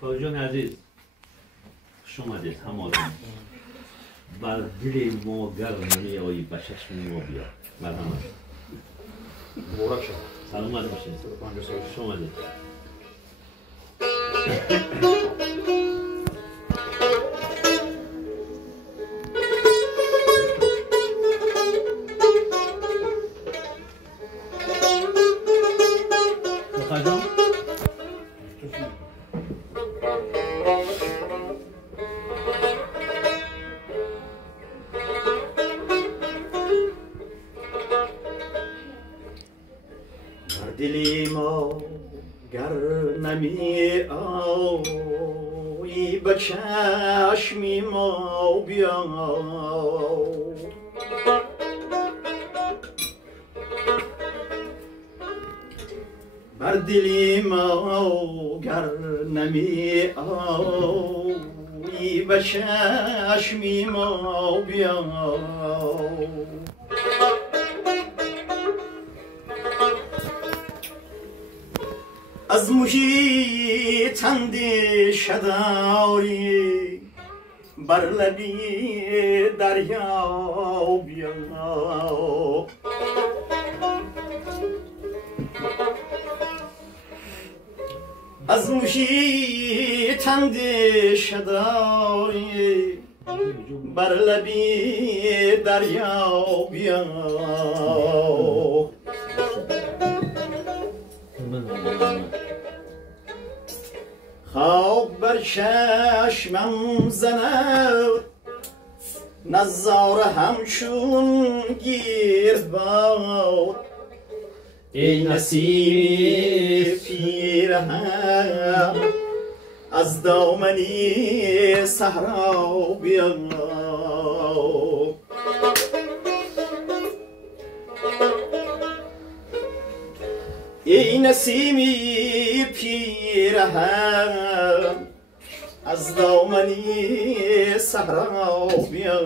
خواجان عزیز خوش آمدید همازم بر دل ما گرم نمی آیی به چشم ما بیا مرحمت مبارک شد سلامت باشید خوش آمدید خواجان دلی ما گر نمی آیی به چشمی ما بیا بر دلی ما گر نمی آیی به چشمی ما بیا از محیط اندیشه داری بر لبی دریا بیا از محیط اندیشه داری بر لبی دریا بیا خواب بر چشمم زند نظاره همچون گیرباد ای نسیم پیرهن از دامنی صحرا بیا ای نسیمی پیرهن از دامنی صحرا بیا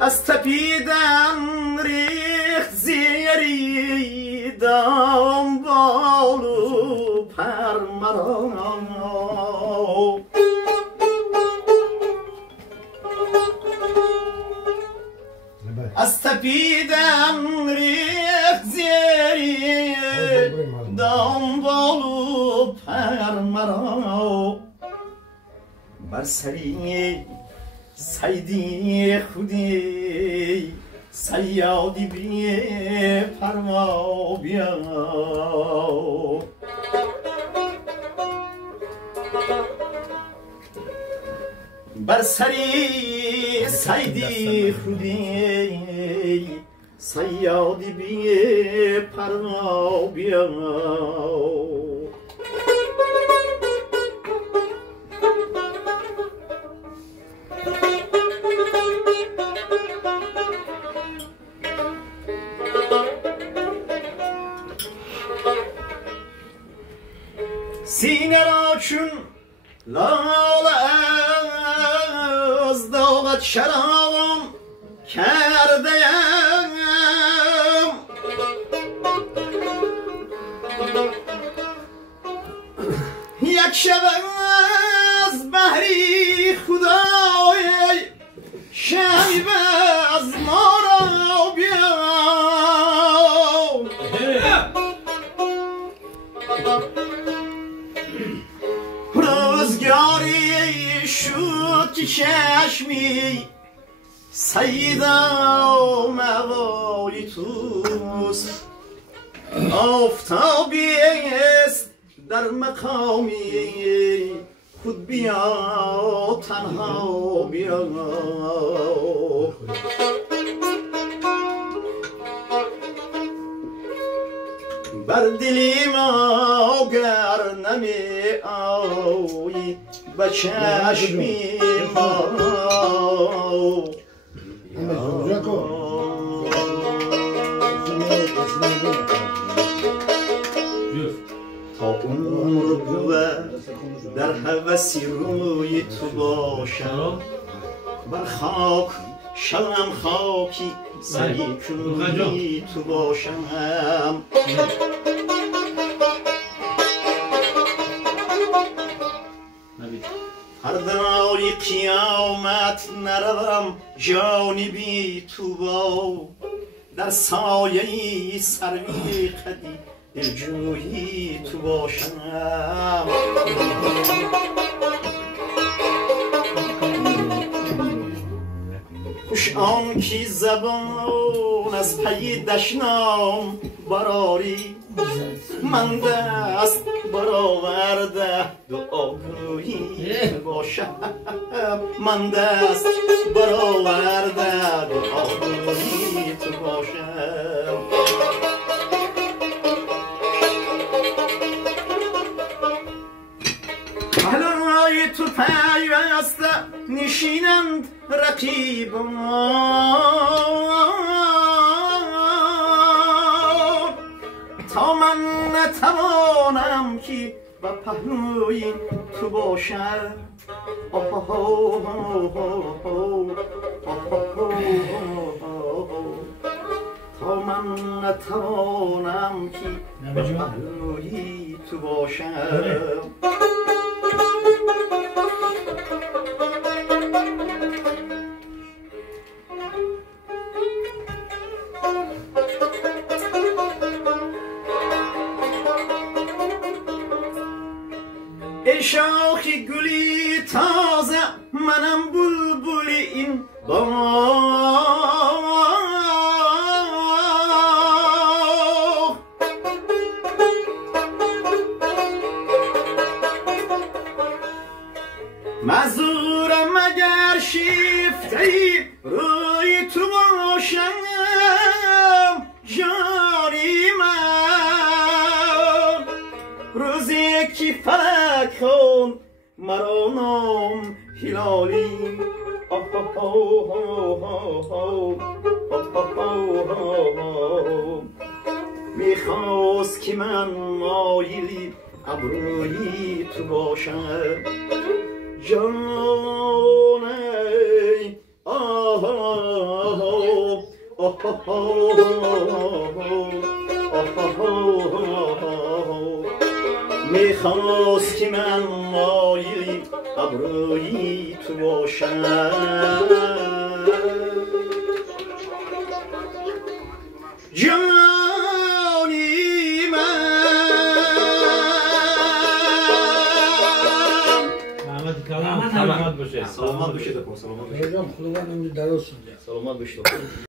از تپیدن ریخت زیری دنبال و پر مرا از تپیدن ریخت زیری دنبال و پر مرا بر سری سیدی خودی سیادی بی پروا بیا بر سری سیدی خودی سیادی بی پروا بیا سینه را چون لاله از داغت شرابم کرده‌ام یک شب از بحری خدای شمی از ما را بیا روزگاری شد که چشمی سیدا موای توست آفتابی است در مقامی خود بیا تنها بیا بر دلی ما گر نمی آیی به چشمی ما تا عمر بود در هوسی روی تو باشم بر خاک شلم خاکی سری کوی تو باشم فردای قیامت نروم جانبی تو با در سایه سروی قدی دلجویی تو باشم خوش آن کی زبان از پی دشنام براری من دست برآورده دعاگویی باشم من دست برآورده دعاگویی تو باشم حلای تو پیوسته نشینند رقیبان تا من نتوانم که و پهلوی تو باشم تا من نتوانم که و پهلوی تو باشم ای شاخ گلی تازه منم بلبل این باغ معذورم اگر شیفته روی تو باشم جانی من روزی که فلک خون مرا نام هلالی میخواست که من مایلی ابرویی تو باشم جانه میخواست که من مایلی ابرویی تو باشم جانی من سلامت باشه. سلامت باشه. سلامت باشه. خداوند عمر دراز کنه. سلامت باشه.